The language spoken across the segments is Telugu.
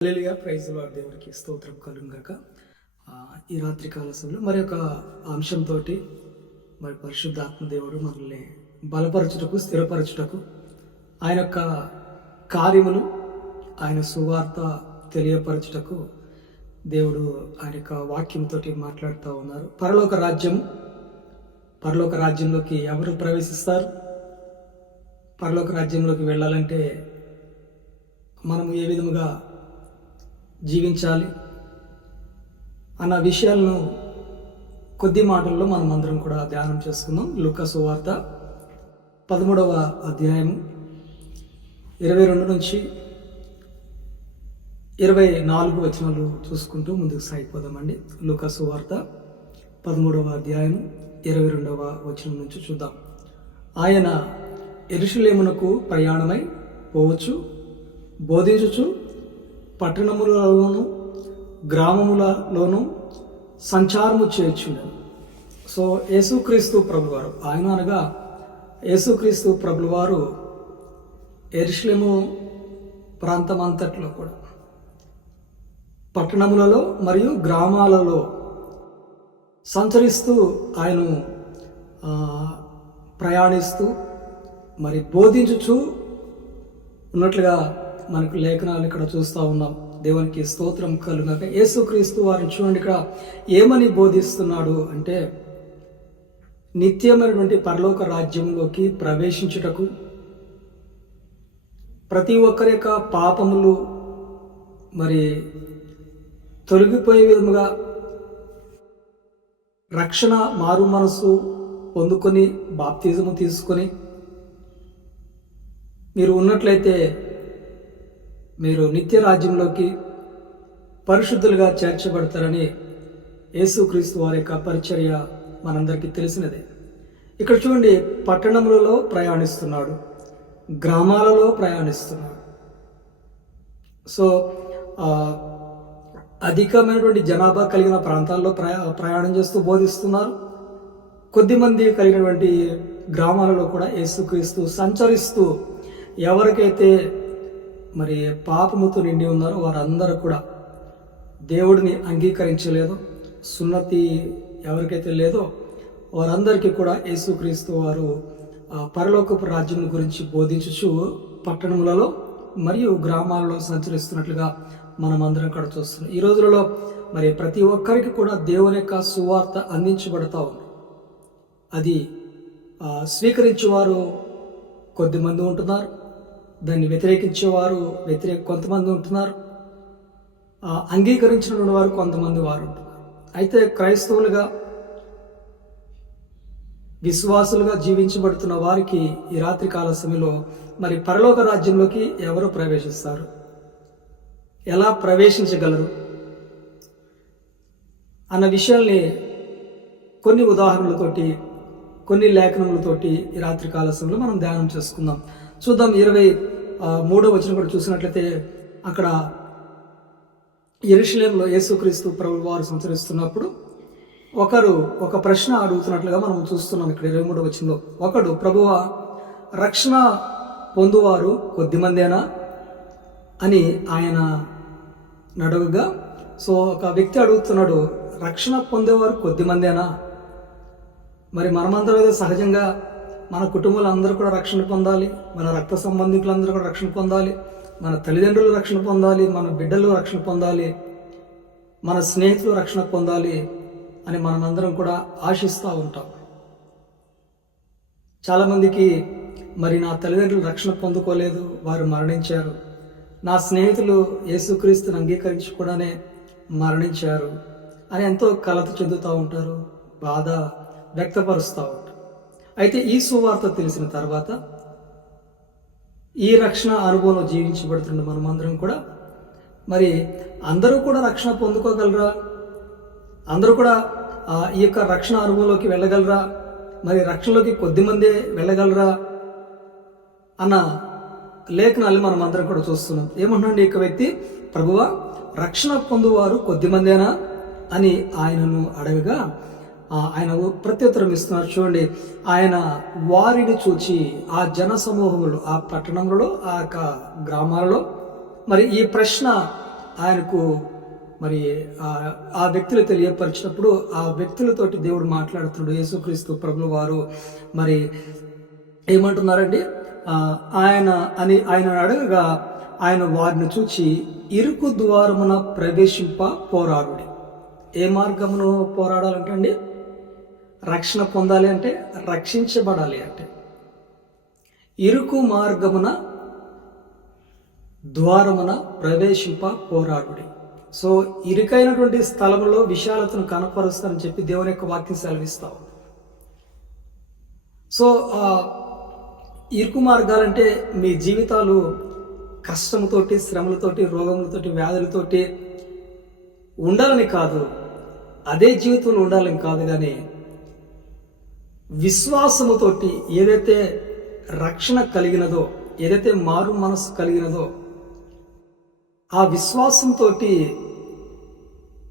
లేలుగా ప్రైజ్ లార్డ్ దేవుడికి స్తోత్రం కలుగాక ఈ రాత్రి కాల సమయంలో మరి ఒక అంశంతో మరి పరిశుద్ధాత్మ దేవుడు మనల్ని బలపరచుటకు స్థిరపరచుటకు ఆయన యొక్క కార్యములు ఆయన సువార్త తెలియపరచుటకు దేవుడు ఆయన యొక్క వాక్యంతో మాట్లాడుతూ ఉన్నారు. పరలోక రాజ్యం పరలోక రాజ్యంలోకి ఎవరు ప్రవేశిస్తారు? పరలోక రాజ్యంలోకి వెళ్ళాలంటే మనము ఏ విధముగా జీవించాలి అన్న విషయాలను కొద్ది మాటల్లో మనం అందరం కూడా ధ్యానం చేసుకుందాం. లుకసు వార్త పదమూడవ అధ్యాయం ఇరవై రెండు నుంచి ఇరవై నాలుగు వచనాలు చూసుకుంటూ ముందుకు సాగిపోదామండి. లుకసు వార్త పదమూడవ అధ్యాయం ఇరవై రెండవ వచనం నుంచి చూద్దాం. ఆయన ఎరుషులేమునకు ప్రయాణమై పోవచ్చు బోధించుచు పట్టణములలోను గ్రామములలోను సంచారము చేర్చుండను సో యేసుక్రీస్తు ప్రభువారు ఆయన అనగా యేసుక్రీస్తు ప్రభువారు ఎరుషులేము ప్రాంతం అంతట్లో కూడా పట్టణములలో మరియు గ్రామాలలో సంచరిస్తూ ఆయన ప్రయాణిస్తూ మరి బోధించుచు ఉన్నట్లుగా మనకు లేఖనాలు ఇక్కడ చూస్తూ ఉన్నాం. దేవునికి స్తోత్రం కలుగాక యేసుక్రీస్తు వారిని చూడండి ఇక్కడ. ఏమని బోధిస్తున్నాడు అంటే నిత్యమైనటువంటి పరలోక రాజ్యంలోకి ప్రవేశించుటకు ప్రతి ఒక్కరి యొక్క పాపములు మరి తొలగిపోయే విధముగా రక్షణ మారు మనసు పొందుకొని బాప్తిజము తీసుకొని మీరు ఉన్నట్లయితే మీరు నిత్య రాజ్యంలోకి పరిశుద్ధులుగా చేర్చబడతారని యేసుక్రీస్తు వారి యొక్క పరిచర్య మనందరికీ తెలిసినదే. ఇక్కడ చూడండి పట్టణములలో ప్రయాణిస్తున్నాడు గ్రామాలలో ప్రయాణిస్తున్నాడు. సో అధికమైనటువంటి జనాభా కలిగిన ప్రాంతాల్లో ప్రయా ప్రయాణం చేస్తూ బోధిస్తున్నారు. కొద్దిమంది కలిగినటువంటి గ్రామాలలో కూడా యేసుక్రీస్తు సంచరిస్తూ ఎవరికైతే మరి పాపముతో నిండి ఉన్నారో. వారందరూ కూడా దేవుడిని అంగీకరించలేదు. సున్నతి ఎవరికైతే లేదో వారందరికీ కూడా యేసుక్రీస్తు వారు పరలోకపు రాజ్యం గురించి బోధించుచు పట్టణములలో మరియు గ్రామాలలో సంచరిస్తున్నట్లుగా మనం అందరం ఇక్కడ చూస్తున్నాం. ఈ రోజులలో మరి ప్రతి ఒక్కరికి కూడా దేవుని యొక్క సువార్త అందించబడతా ఉంది. అది స్వీకరించేవారు కొద్దిమంది ఉంటున్నారు. దాన్ని వ్యతిరేకించేవారు వ్యతిరేక కొంతమంది ఉంటున్నారు. అంగీకరించిన వారు కొంతమంది వారు ఉంటున్నారు. అయితే క్రైస్తవులుగా విశ్వాసులుగా జీవించబడుతున్న వారికి ఈ రాత్రి కాల సమయంలో మరి పరలోక రాజ్యంలోకి ఎవరు ప్రవేశిస్తారు? ఎలా ప్రవేశించగలరు? అన్న విషయాల్ని కొన్ని ఉదాహరణలతోటి కొన్ని లేఖనములతోటి ఈ రాత్రి కాల సమయంలో మనం ధ్యానం చేసుకుందాం. చూద్దాం ఇరవై మూడో వచనం కూడా చూసినట్లయితే అక్కడ ఎరుషలేంలో యేసుక్రీస్తు ప్రభు వారు సంచరిస్తున్నప్పుడు ఒకరు ఒక ప్రశ్న అడుగుతున్నట్లుగా మనం చూస్తున్నాం ఇక్కడ ఇరవై మూడో వచనంలో. ఒకడు ప్రభువ రక్షణ పొందువారు కొద్దిమందేనా అని ఆయన నడుగుగా సో ఒక వ్యక్తి అడుగుతున్నాడు రక్షణ పొందేవారు కొద్దిమందేనా? మరి మనమందరం సహజంగా మన కుటుంబాలు అందరూ కూడా రక్షణ పొందాలి మన రక్త సంబంధికులందరూ కూడా రక్షణ పొందాలి మన తల్లిదండ్రులు రక్షణ పొందాలి మన బిడ్డలు రక్షణ పొందాలి మన స్నేహితులు రక్షణ పొందాలి అని మనమందరం కూడా ఆశిస్తూ ఉంటాం. చాలామందికి మరి నా తల్లిదండ్రులు రక్షణ పొందుకోలేదు వారు మరణించారు. నా స్నేహితులు యేసుక్రీస్తుని అంగీకరించకుండానే మరణించారు అని ఎంతో కలత చెందుతూ ఉంటారు బాధ వ్యక్తపరుస్తూ ఉంటారు. అయితే ఈ సువార్త తెలిసిన తర్వాత ఈ రక్షణ అనుభవంలో జీవించబడుతున్న మనమందరం కూడా మరి అందరూ కూడా రక్షణ పొందుకోగలరా? అందరూ కూడా ఈ యొక్క రక్షణ అనుభవంలోకి వెళ్ళగలరా? మరి రక్షణలోకి కొద్దిమందే వెళ్ళగలరా? అన్న లేఖనాలు మనం అందరం కూడా చూస్తున్నాం. ఏమంటున్నాడు ఈ యొక్క వ్యక్తి? ప్రభువ రక్షణ పొందువారు కొద్దిమందేనా అని ఆయనను అడగగా ఆయన ప్రత్యుత్తరం ఇస్తున్నారు. చూడండి ఆయన వారిని చూచి ఆ జన సమూహములు ఆ పట్టణంలో ఆ యొక్క గ్రామాలలో మరి ఈ ప్రశ్న ఆయనకు మరి ఆ- వ్యక్తులు తెలియపరిచినప్పుడు ఆ వ్యక్తులతోటి దేవుడు మాట్లాడుతున్నాడు. యేసుక్రీస్తు ప్రభుల వారు మరి ఏమంటున్నారండి ఆయన అని ఆయన అడగగా ఆయన వారిని చూచి ఇరుకు ద్వారమున ప్రవేశింప పోరాడు ఏ మార్గమును పోరాడాలంటే అండి? రక్షణ పొందాలి అంటే రక్షించబడాలి అంటే. ఇరుకు మార్గమున ద్వారమున ప్రవేశింప పోరాడుడి. సో ఇరుకైనటువంటి స్థలములో విశాలతను కనపరుస్తానని చెప్పి దేవుని యొక్క వాక్యం సెలవిస్తావు సో ఇరుకు మార్గాలంటే మీ జీవితాలు కష్టంతోటి శ్రమలతోటి రోగములతోటి వ్యాధులతోటి ఉండాలని కాదు. అదే జీవితంలో ఉండాలని కాదు కానీ విశ్వాసముతోటి ఏదైతే రక్షణ కలిగినదో ఏదైతే మారు మనసు కలిగినదో ఆ విశ్వాసంతో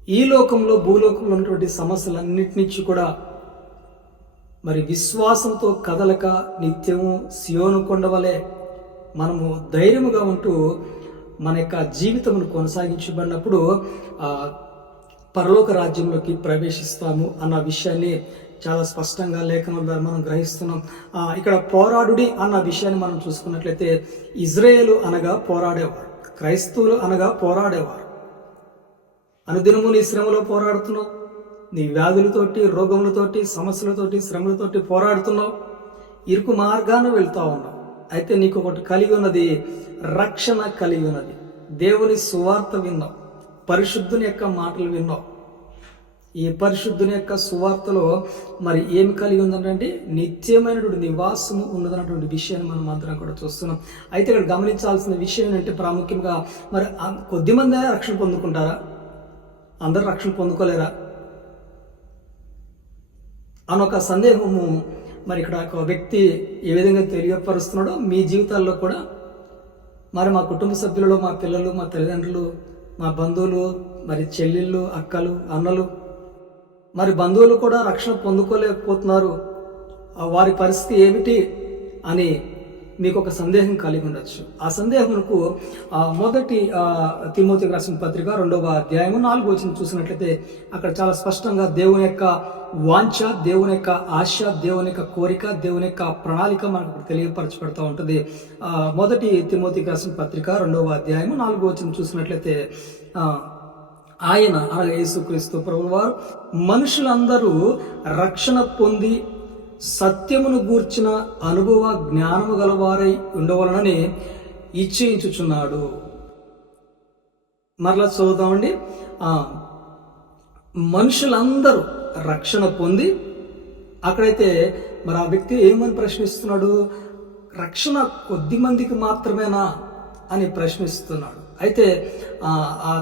ఈ లోకంలో భూలోకంలో ఉన్నటువంటి సమస్యలన్నిటి నుంచి కూడా మరి విశ్వాసంతో కదలక నిత్యము సియోను కొండవలే మనము ధైర్యముగా ఉంటూ మన యొక్క జీవితమును కొనసాగించబడినప్పుడు పరలోక రాజ్యంలోకి ప్రవేశిస్తాము అన్న విషయాన్ని చాలా స్పష్టంగా లేఖనం ద్వారా మనం గ్రహిస్తున్నాం. ఇక్కడ పోరాడుడి అన్న విషయాన్ని మనం చూసుకున్నట్లయితే ఇజ్రాయేలు అనగా పోరాడేవారు క్రైస్తవులు అనగా పోరాడేవారు. అనుదినము నీ శ్రమలో పోరాడుతున్నావు నీ వ్యాధులతోటి రోగములతోటి సమస్యలతోటి శ్రమలతోటి పోరాడుతున్నావు ఇరుకు మార్గాన వెళ్తా ఉన్నావు. అయితే నీకు ఒకటి కలిగి ఉన్నది రక్షణ కలిగి ఉన్నది. దేవుని సువార్త విన్నావు పరిశుద్ధుని యొక్క మాటలు విన్నావు. ఈ పరిశుద్ధుని యొక్క సువార్తలో మరి ఏమి కలిగి ఉందంటే నిత్యమైనటువంటి నివాసము ఉన్నదన్నటువంటి విషయాన్ని మనం మాత్రం కూడా చూస్తున్నాం. అయితే ఇక్కడ గమనించాల్సిన విషయం ఏంటంటే ప్రాముఖ్యంగా మరి కొద్దిమంది రక్షణ పొందుకుంటారా? అందరూ రక్షణ పొందుకోలేరా? అనొక సందేహము మరి ఇక్కడ ఒక వ్యక్తి ఏ విధంగా తెలియపరుస్తున్నాడో మీ జీవితాల్లో కూడా మరి మా కుటుంబ సభ్యులలో మా పిల్లలు మా తల్లిదండ్రులు మా బంధువులు మరి చెల్లెళ్ళు అక్కలు అన్నలు మరి బంధువులు కూడా రక్షణ పొందుకోలేకపోతున్నారు. వారి పరిస్థితి ఏమిటి అని మీకు ఒక సందేహం కలిగి ఉండొచ్చు. ఆ సందేహంకు మొదటి ఆ, తిమోతికి రాసిన పత్రిక రెండవ అధ్యాయము నాలుగు వచ్చిన చూసినట్లయితే అక్కడ చాలా స్పష్టంగా దేవుని యొక్క వాంఛ దేవుని యొక్క ఆశ దేవుని యొక్క కోరిక దేవుని యొక్క ప్రణాళిక మనకు తెలియపరచబడుతూ ఉంటుంది. మొదటి తిమోతికి రాసిన పత్రిక రెండవ అధ్యాయము నాలుగు వచ్చిన చూసినట్లయితే ఆయన అనగా యేసుక్రీస్తు ప్రభువు వారు మనుషులందరూ రక్షణ పొంది సత్యమును గూర్చిన అనుభవ జ్ఞానము గలవారై ఉండవలనని ఇచ్చేయించుచున్నాడు మరలా చూద్దామండి మనుషులందరూ రక్షణ పొంది అక్కడైతే మరి ఆ వ్యక్తి ఏమని ప్రశ్నిస్తున్నాడు? రక్షణ కొద్ది మందికి మాత్రమేనా అని ప్రశ్నిస్తున్నాడు. అయితే ఆ,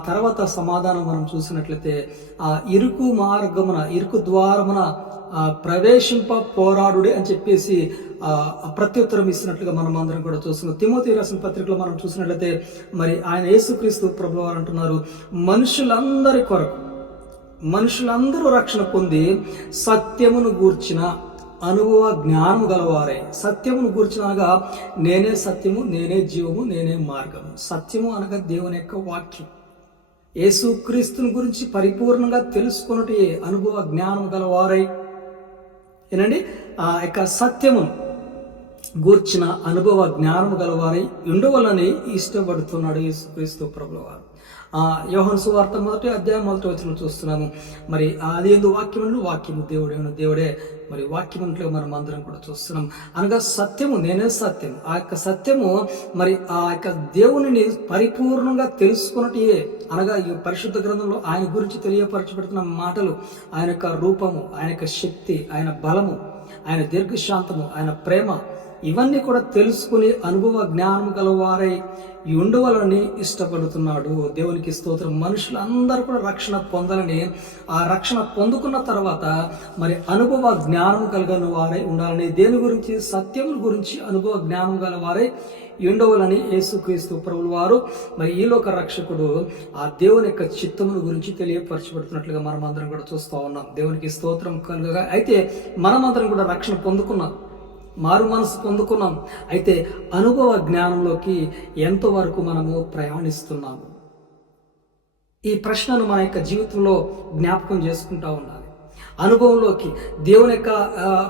తర్వాత సమాధానం మనం చూసినట్లయితే ఆ ఇరుకు మార్గమున ఇరుకు ద్వారమున ప్రవేశింప పోరాడుడి అని చెప్పేసి ప్రత్యుత్తరం ఇస్తున్నట్లుగా మనం అందరం కూడా చూస్తున్నాం. తిమోతి రాసిన పత్రికలో మనం చూసినట్లయితే మరి ఆయన యేసుక్రీస్తు ప్రభు వారు అంటున్నారు మనుషులందరి కొరకు మనుషులందరూ రక్షణ పొంది సత్యమును గూర్చిన అనుభవ జ్ఞానము గలవారే. సత్యమును గూర్చిన అనగా నేనే సత్యము నేనే జీవము నేనే మార్గము. సత్యము అనగా దేవుని యొక్క వాక్యం. యేసుక్రీస్తుని గురించి పరిపూర్ణంగా తెలుసుకున్నటి అనుభవ జ్ఞానం గలవారై. ఏనండి? ఆ యొక్క సత్యమును గూర్చిన అనుభవ జ్ఞానము గలవారై. ఉండవలని ఇష్టపడుతున్నాడు యేసుక్రీస్తు ప్రభుల వారు యోహన్ సువార్త మొదటి అధ్యాయం మొదటి వచ్చిన చూస్తున్నాము మరి అది ఎందు వాక్యమును వాక్యము దేవుడే దేవుడే. మరి వాక్యముంట్లో మనం అందరం కూడా చూస్తున్నాం. అనగా సత్యము నేనే సత్యం ఆ యొక్క సత్యము మరి ఆ యొక్క దేవుని పరిపూర్ణంగా తెలుసుకున్నటి అనగా ఈ పరిశుద్ధ గ్రంథంలో ఆయన గురించి తెలియపరచబడుతున్న మాటలు ఆయన యొక్క రూపము ఆయన యొక్క శక్తి ఆయన బలము ఆయన దీర్ఘశాంతము ఆయన ప్రేమ ఇవన్నీ కూడా తెలుసుకుని అనుభవ జ్ఞానం గలవారై ఉండవలని ఇష్టపడుతున్నాడు. దేవునికి స్తోత్రం. మనుషులందరూ కూడా రక్షణ పొందాలని ఆ రక్షణ పొందుకున్న తర్వాత మరి అనుభవ జ్ఞానం కలిగిన వారై ఉండాలని దేని గురించి? సత్యం గురించి అనుభవ జ్ఞానం గల వారై ఉండవలని యేసుక్రీస్తు ప్రభులు వారు మరి ఈ లోక రక్షకుడు ఆ దేవుని యొక్క చిత్తమును గురించి తెలియపరచబడుతున్నట్లుగా మనం అందరం కూడా చూస్తూ ఉన్నాం. దేవునికి స్తోత్రం కలుగగా. అయితే మనమందరం కూడా రక్షణ పొందుకున్నాం. మారు మనసు పొందుకున్నాం. అయితే అనుభవ జ్ఞానంలోకి ఎంతవరకు మనము ప్రయాణిస్తున్నాము. ఈ ప్రశ్నను మన యొక్క జీవితంలో జ్ఞాపకం చేసుకుంటా ఉండాలి. అనుభవంలోకి దేవుని యొక్క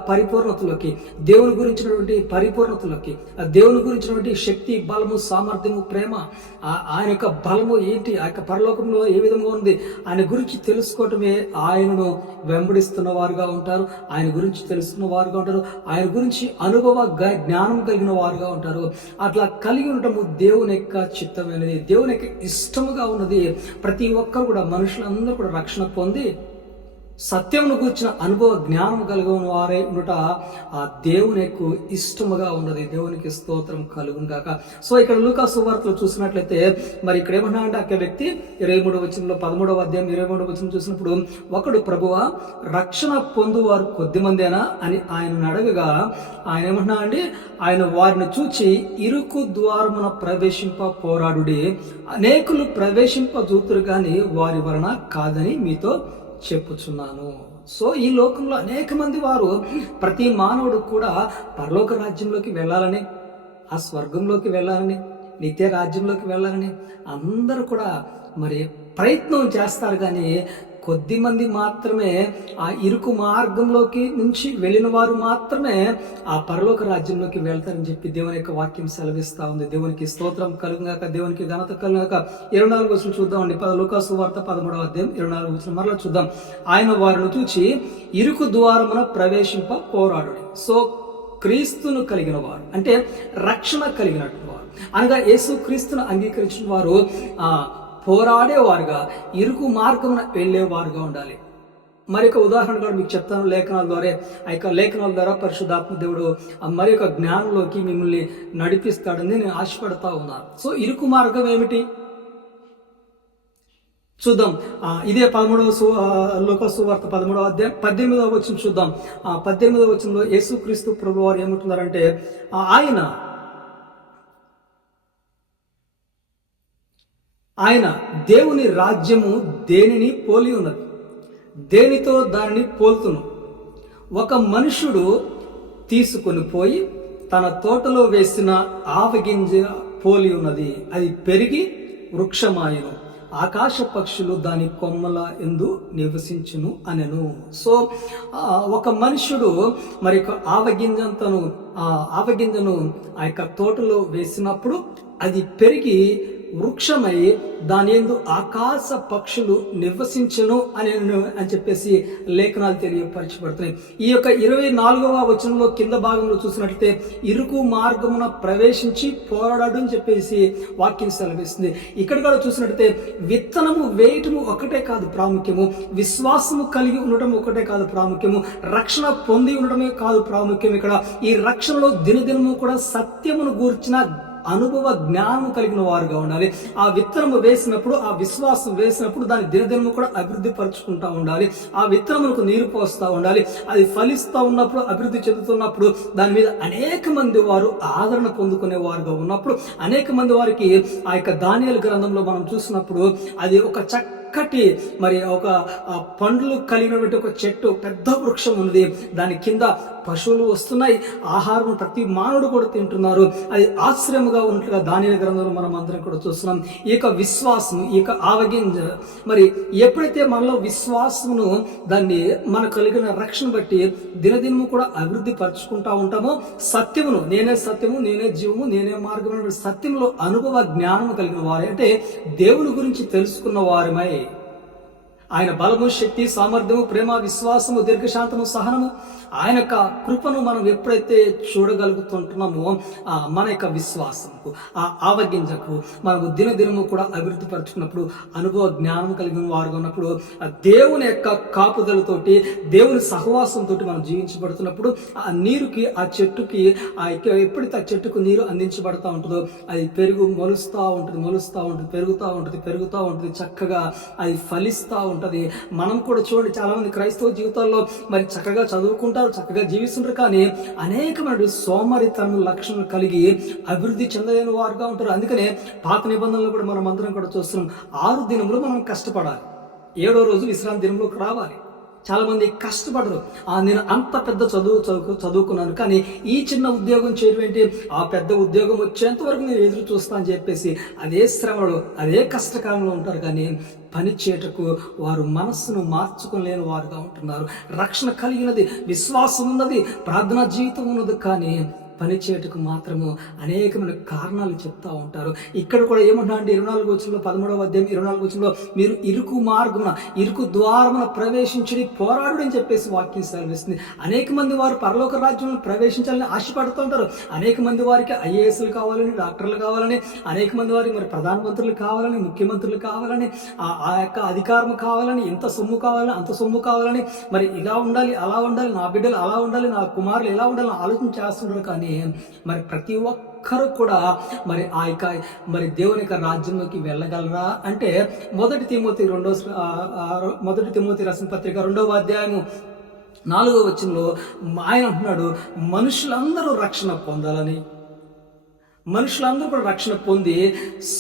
పరిపూర్ణతలోకి దేవుని గురించినటువంటి పరిపూర్ణతలోకి ఆ దేవుని గురించినటువంటి శక్తి బలము సామర్థ్యము ప్రేమ ఆ- ఆయన యొక్క బలము ఏంటి ఆ యొక్క పరలోకంలో ఏ విధంగా ఉంది ఆయన గురించి తెలుసుకోవటమే ఆయనను వెంబడిస్తున్న వారుగా ఉంటారు. ఆయన గురించి తెలుసుకున్న వారుగా ఉంటారు. ఆయన గురించి అనుభవ గ- జ్ఞానం కలిగిన వారుగా ఉంటారు. అట్లా కలిగి ఉండటము దేవుని యొక్క చిత్తమైనది. దేవుని యొక్క ఇష్టముగా ఉన్నది. ప్రతి ఒక్కరు కూడా మనుషులందరూ కూడా రక్షణ పొంది సత్యమును కూర్చిన అనుభవ జ్ఞానం కలిగిన వారే ఉండుట ఆ దేవుని ఎక్కువ ఇష్టముగా ఉన్నది. దేవునికి స్తోత్రం కలుగును గాక సో ఇక్కడ లూకా సువార్తలు చూసినట్లయితే మరి ఇక్కడ ఏమన్నా అంటే ఆ వ్యక్తి ఇరవై మూడవ వచనంలో పదమూడవ అధ్యాయం ఇరవై మూడవ వచనం చూసినప్పుడు ఒకడు ప్రభువ రక్షణ పొందువారు కొద్ది మందేనా అని ఆయన అడగగా ఆయన ఏమన్నా అండి ఆయన వారిని చూచి ఇరుకు ద్వారమున ప్రవేశింప పోరాడుడి. అనేకులు ప్రవేశింప చూతురు కానీ వారి వలన కాదని మీతో చెప్పుచున్నాను. సో ఈ లోకంలో అనేక మంది వారు ప్రతి మానవుడు కూడా పరలోక రాజ్యంలోకి వెళ్ళాలని ఆ స్వర్గంలోకి వెళ్ళాలని నిత్య రాజ్యంలోకి వెళ్ళాలని అందరూ కూడా మరి ప్రయత్నం చేస్తారు. కానీ కొద్ది మంది మాత్రమే ఆ ఇరుకు మార్గంలోకి నుంచి వెళ్ళిన వారు మాత్రమే ఆ పరలోక రాజ్యంలోకి వెళ్తారని చెప్పి దేవుని యొక్క వాక్యం సెలవిస్తా ఉంది. దేవునికి స్తోత్రం కలుగుగాక దేవునికి ఘనత కలుగాక ఇరవై నాలుగు వచ్చిన చూద్దామండి. పద లోకాసు వార్త పదమూడవ అధ్యాయం ఇరవై నాలుగు వచ్చిన మరలా చూద్దాం. ఆయన వారిని చూచి ఇరుకు ద్వారమున ప్రవేశింప పోరాడు. సో క్రీస్తును కలిగిన వారు అంటే రక్షణ కలిగినటువంటి వారు. అనగా యేసు క్రీస్తును అంగీకరించిన వారు ఆ పోరాడేవారుగా ఇరుకు మార్గమున వెళ్ళేవారుగా ఉండాలి. మరి ఒక ఉదాహరణ కూడా మీకు చెప్తాను లేఖనాల ద్వారా. ఆ యొక్క లేఖనాల ద్వారా పరిశుద్ధాత్మ దేవుడు ఆ మరి యొక్క జ్ఞానంలోకి మిమ్మల్ని నడిపిస్తాడని నేను ఆశపడతా ఉన్నాను సో ఇరుకు మార్గం ఏమిటి? చూద్దాం. ఇదే పదమూడవ సు లోక సువార్త పదమూడవ అధ్యాయం పద్దెనిమిదవ వచ్చిన చూద్దాం. ఆ పద్దెనిమిదవ వచనంలో యేసుక్రీస్తు ప్రభు వారు ఏమంటున్నారంటే ఆయన ఆయన దేవుని రాజ్యము దేనిని పోలి ఉన్నది? దేనితో దానిని పోల్తును? ఒక మనుషుడు తీసుకొని పోయి తన తోటలో వేసిన ఆవగింజ పోలి ఉన్నది. అది పెరిగి వృక్షమాయను. ఆకాశ పక్షులు దాని కొమ్మల ఎందు నివసించును అనెను. సో ఒక మనుషుడు మరి యొక్క ఆవగింజంతను ఆ ఆవగింజను ఆ యొక్క తోటలో వేసినప్పుడు అది పెరిగి వృక్షమై దాని ఎందు ఆకాశ పక్షులు నివసించను అని అని చెప్పేసి లేఖనాలు తెలియపరచబడుతున్నాయి. ఈ యొక్క ఇరవై నాలుగవ వచనంలో కింద భాగంలో చూసినట్లయితే ఇరుకు మార్గమున ప్రవేశించి పోరాడు అని చెప్పేసి వాక్యం సెలవిస్తుంది. ఇక్కడ కూడా చూసినట్లయితే విత్తనము వేయటము ఒకటే కాదు ప్రాముఖ్యము విశ్వాసము కలిగి ఉండటం ఒకటే కాదు ప్రాముఖ్యము రక్షణ పొంది ఉండటమే కాదు ప్రాముఖ్యం ఇక్కడ. ఈ రక్షణలో దినదినము కూడా సత్యమును గూర్చిన అనుభవ జ్ఞానం కలిగిన వారుగా ఉండాలి. ఆ విత్తనము వేసినప్పుడు ఆ విశ్వాసం వేసినప్పుడు దాని దినదినము కూడా అభివృద్ధి పరుచుకుంటా ఉండాలి. ఆ విత్తనములకు నీరు పోస్తూ ఉండాలి. అది ఫలిస్తూ ఉన్నప్పుడు అభివృద్ధి చెందుతున్నప్పుడు దాని మీద అనేక మంది వారు ఆదరణ పొందుకునే వారుగా ఉన్నప్పుడు అనేక మంది వారికి ఆ యొక్క ధాన్యాల గ్రంథంలో మనం చూసినప్పుడు అది ఒక చక్క చక్కటి మరి ఒక పండ్లు కలిగినటువంటి ఒక చెట్టు పెద్ద వృక్షం ఉంది దాని కింద పశువులు వస్తున్నాయి. ఆహారం ప్రతి మానవుడు కూడా తింటున్నారు. అది ఆశ్రయముగా ఉన్నట్లుగా దాని గ్రంథంలో మనం అందరం కూడా చూస్తున్నాం. ఈ యొక్క విశ్వాసం ఈ యొక్క ఆవగింజ మరి ఎప్పుడైతే మనలో విశ్వాసమును దాన్ని మన కలిగిన రక్షణ బట్టి దినదినము కూడా అభివృద్ధి పరుచుకుంటా ఉంటామో సత్యమును నేనే సత్యము నేనే జీవము నేనే మార్గం అనేటువంటి సత్యంలో అనుభవ జ్ఞానము కలిగిన వారే. అంటే దేవుని గురించి తెలుసుకున్న వారమై ఆయన బలము శక్తి సామర్థ్యము ప్రేమ విశ్వాసము దీర్ఘశాంతము సహనము ఆయన యొక్క కృపను మనం ఎప్పుడైతే చూడగలుగుతుంటున్నామో ఆ మన యొక్క విశ్వాసంకు ఆ ఆవగింజకు మనకు దినదినము కూడా అభివృద్ధి పరుచుకున్నప్పుడు అనుభవ జ్ఞానం కలిగిన వారుగా ఉన్నప్పుడు ఆ దేవుని యొక్క కాపుదలతోటి దేవుని సహవాసంతో మనం జీవించబడుతున్నప్పుడు ఆ నీరుకి ఆ చెట్టుకి ఆ ఎప్పుడైతే ఆ చెట్టుకు నీరు అందించబడతా ఉంటుందో అది పెరుగు మొలుస్తూ ఉంటుంది మొలుస్తూ ఉంటుంది పెరుగుతూ ఉంటుంది పెరుగుతూ ఉంటుంది చక్కగా అది ఫలిస్తూ ఉంటుంది. మనం కూడా చూడండి చాలా మంది క్రైస్తవ జీవితాల్లో మరి చక్కగా చదువుకుంటూ చదువుకుంటారు చక్కగా జీవిస్తుంటారు కానీ అనేకమైన సోమరితనం లక్షణాలు కలిగి అభివృద్ధి చెందలేని వారుగా ఉంటారు. అందుకనే పాత నిబంధనలు కూడా మనం అందరం కూడా చూస్తున్నాం. ఆరు దినములు మనం కష్టపడాలి. ఏడో రోజు విశ్రాంతి దినంలోకి రావాలి. చాలా మంది కష్టపడరు. ఆ నేను అంత పెద్ద చదువు చదువు చదువుకున్నాను. కానీ ఈ చిన్న ఉద్యోగం చేయటువంటి ఆ పెద్ద ఉద్యోగం వచ్చేంత వరకు నేను ఎదురు చూస్తా అని చెప్పేసి అదే శ్రమలో అదే కష్టకాలంలో ఉంటారు. కానీ పని చేయటకు వారు మనస్సును మార్చుకోలేని వారుగా ఉంటున్నారు. రక్షణ కలిగినది విశ్వాసం ఉన్నది ప్రార్థనా జీవితం ఉన్నది. కానీ పని చేయటకు మాత్రము అనేకమైన కారణాలు చెప్తా ఉంటారు. ఇక్కడ కూడా ఏమంటున్నా అంటే ఇరవై నాలుగు వచ్చంలో పదమూడవ అధ్యాయం ఇరవై నాలుగు వచ్చంలో మీరు ఇరుకు మార్గమున ఇరుకు ద్వారమున ప్రవేశించడి పోరాడు అని చెప్పేసి వాక్యం సెలవిస్తుంది. అనేక మంది వారు పరలోక రాజ్యంలో ప్రవేశించాలని ఆశపడుతూ ఉంటారు. అనేక మంది వారికి ఐఏఎస్లు కావాలని డాక్టర్లు కావాలని అనేక మంది వారికి మరి ప్రధానమంత్రులు కావాలని ముఖ్యమంత్రులు కావాలని ఆ ఆ యొక్క అధికారం కావాలని ఇంత సొమ్ము కావాలని అంత సొమ్ము కావాలని మరి ఇలా ఉండాలి అలా ఉండాలి నా బిడ్డలు అలా ఉండాలి నా కుమారులు ఎలా ఉండాలని ఆలోచన చేస్తుంటారు. కానీ మరి ప్రతి ఒక్కరు కూడా మరి ఆ యొక్క మరి దేవుని యొక్క రాజ్యంలోకి వెళ్ళగలరా? అంటే మొదటి తిమోతి రెండో మొదటి తిమోతి రసం పత్రిక రెండవ అధ్యాయము నాలుగో వచనంలో ఆయన అంటున్నాడు మనుషులందరూ రక్షణ పొందాలని. మనుషులందరూ కూడా రక్షణ పొంది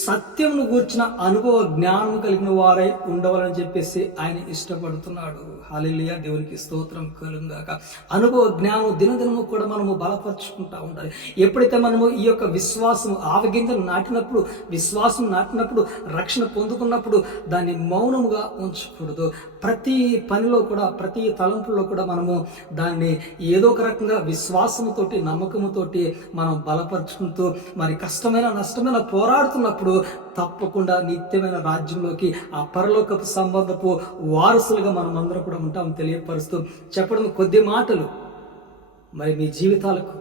సత్యంను గూర్చిన అనుభవ జ్ఞానం కలిగిన వారై ఉండవాలని చెప్పేసి ఆయన ఇష్టపడుతున్నాడు. హాలిలియా దేవునికి స్తోత్రం కలుగాక అనుభవ జ్ఞానం దినదినము కూడా మనము బలపరుచుకుంటా ఉండాలి. ఎప్పుడైతే మనము ఈ యొక్క విశ్వాసం ఆవగింజలు నాటినప్పుడు విశ్వాసం నాటినప్పుడు రక్షణ పొందుకున్నప్పుడు దాన్ని మౌనముగా ఉంచకూడదు. ప్రతి పనిలో కూడా ప్రతి తలంపులో కూడా మనము దాన్ని ఏదో ఒక రకంగా విశ్వాసంతోటి నమ్మకముతోటి మనం బలపరుచుకుంటూ మరి కష్టమైన నష్టమైన పోరాడుతున్నప్పుడు తప్పకుండా నిత్యమైన రాజ్యంలోకి ఆ పరలోకపు సంబంధపు వారసులుగా మనం అందరం కూడా ఉంటాం తెలియపరుస్తూ చెప్పడం కొద్ది మాటలు. మరి మీ జీవితాలకు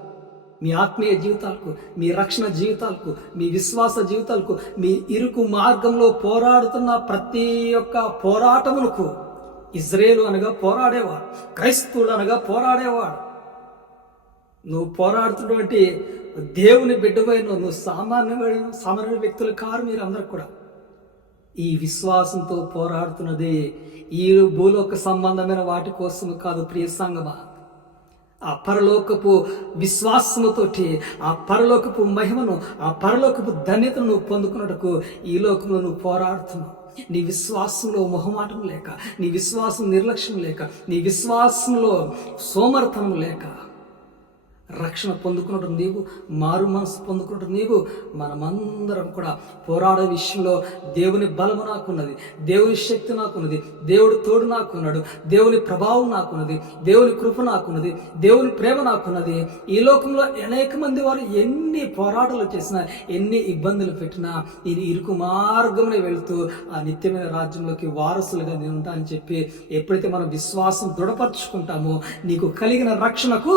మీ ఆత్మీయ జీవితాలకు మీ రక్షణ జీవితాలకు మీ విశ్వాస జీవితాలకు మీ ఇరుకు మార్గంలో పోరాడుతున్న ప్రతి ఒక్క పోరాటమునకు ఇజ్రాయేలు అనగా పోరాడేవాడు క్రైస్తవులు అనగా పోరాడేవాడు. నువ్వు పోరాడుతున్నటువంటి దేవుని బిడ్డపై నువ్వు సామాన్యమైన సామాన్య వ్యక్తులు కారు మీరు అందరు కూడా. ఈ విశ్వాసంతో పోరాడుతున్నది ఈ భూలోక సంబంధమైన వాటి కోసం కాదు ప్రియ సంగమా. ఆ పరలోకపు విశ్వాసముతోటి ఆ పరలోకపు మహిమను ఆ పరలోకపు ధన్యతను నువ్వు పొందుకున్నట్టుకు ఈ లోకంలో నువ్వు పోరాడుతున్నావు. నీ విశ్వాసంలో మొహమాటం లేక నీ విశ్వాసం నిర్లక్ష్యం లేక నీ విశ్వాసంలో సోమర్థనం లేక రక్షణ పొందుకున్నట్టు నీవు మారు మనసు పొందుకున్నట్టు నీవు మనమందరం కూడా పోరాడే విషయంలో దేవుని బలము నాకున్నది దేవుని శక్తి నాకున్నది దేవుడు తోడు నాకున్నాడు దేవుని ప్రభావం నాకున్నది దేవుని కృప నాకున్నది దేవుని ప్రేమ నాకున్నది. ఈ లోకంలో అనేక మంది వారు ఎన్ని పోరాటాలు చేసినా ఎన్ని ఇబ్బందులు పెట్టినా ఇది ఇరుకు మార్గమునే వెళుతూ ఆ నిత్యమైన రాజ్యంలోకి వారసులుగా నేను ఉంటా అని చెప్పి ఎప్పుడైతే మనం విశ్వాసం దృఢపరచుకుంటామో నీకు కలిగిన రక్షణకు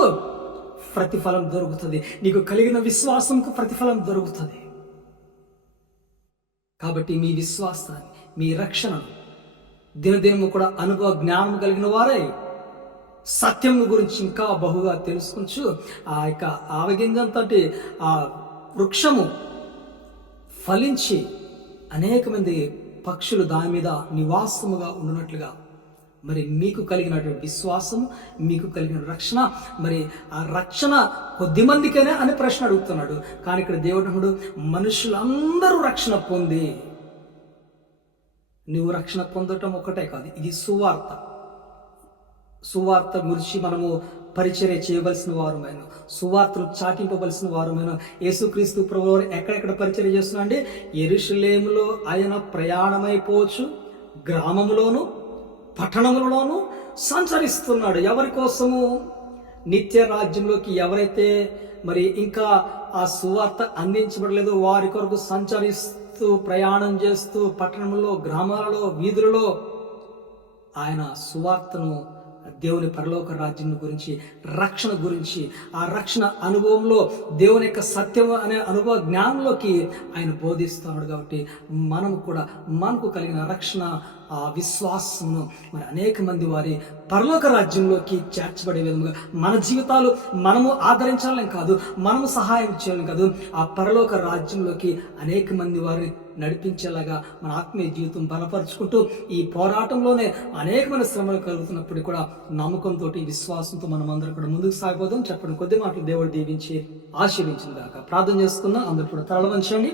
ప్రతిఫలం దొరుకుతుంది. నీకు కలిగిన విశ్వాసంకు ప్రతిఫలం దొరుకుతుంది. కాబట్టి మీ విశ్వాసాన్ని మీ రక్షణను దినదినము కూడా అనుభవ జ్ఞానం కలిగిన వారై. సత్యం గురించి ఇంకా బహుగా తెలుసుకుంటూ ఆ యొక్క ఆవగింజంతటి ఆ వృక్షము ఫలించి అనేక మంది పక్షులు దాని మీద నివాసముగా ఉండునట్లుగా మరి మీకు కలిగినటువంటి విశ్వాసం మీకు కలిగిన రక్షణ మరి ఆ రక్షణ కొద్ది మందికైనా అని ప్రశ్న అడుగుతున్నాడు. కానీ ఇక్కడ దేవుడు మనుషులందరూ రక్షణ పొంది. నువ్వు రక్షణ పొందటం ఒకటే కాదు ఇది సువార్త. సువార్త గురించి మనము పరిచర్య చేయవలసిన వారమైన సువార్తలు చాటింపవలసిన వారమైన యేసుక్రీస్తు ప్రభువారు ఎక్కడెక్కడ పరిచర్య చేస్తున్నా అంటే ఎరుషులేములో ఆయన ప్రయాణమైపోవచ్చు గ్రామంలోనూ పట్టణంలోనూ సంచరిస్తున్నాడు. ఎవరి కోసము? నిత్య రాజ్యంలోకి ఎవరైతే మరి ఇంకా ఆ సువార్త అందించబడలేదో వారి కొరకు సంచరిస్తూ ప్రయాణం చేస్తూ పట్టణంలో గ్రామాలలో వీధులలో ఆయన సువార్తను దేవుని పరలోక రాజ్యం గురించి రక్షణ గురించి ఆ రక్షణ అనుభవంలో దేవుని యొక్క సత్యం అనే అనుభవ జ్ఞానంలోకి ఆయన బోధిస్తున్నాడు కాబట్టి మనము కూడా మనకు కలిగిన రక్షణ ఆ విశ్వాసమును మరి అనేక మంది వారి పరలోక రాజ్యంలోకి చేర్చబడే విధంగా మన జీవితాలు మనము ఆదరించాలని కాదు మనము సహాయం చేయాలని కాదు. ఆ పరలోక రాజ్యంలోకి అనేక మంది వారిని నడిపించేలాగా మన ఆత్మీయ జీవితం బలపరుచుకుంటూ ఈ పోరాటంలోనే అనేకమైన శ్రమలు కలుగుతున్నప్పుడు కూడా నమ్మకంతో విశ్వాసంతో మనం అందరం కూడా ముందుకు సాగిపోదాం. చెప్పండి కొద్ది మాటలు దేవుడు దీవించి ఆశీర్వించిన దాకా ప్రార్థన చేసుకుందాం. అందరూ కూడా తరలవంచండి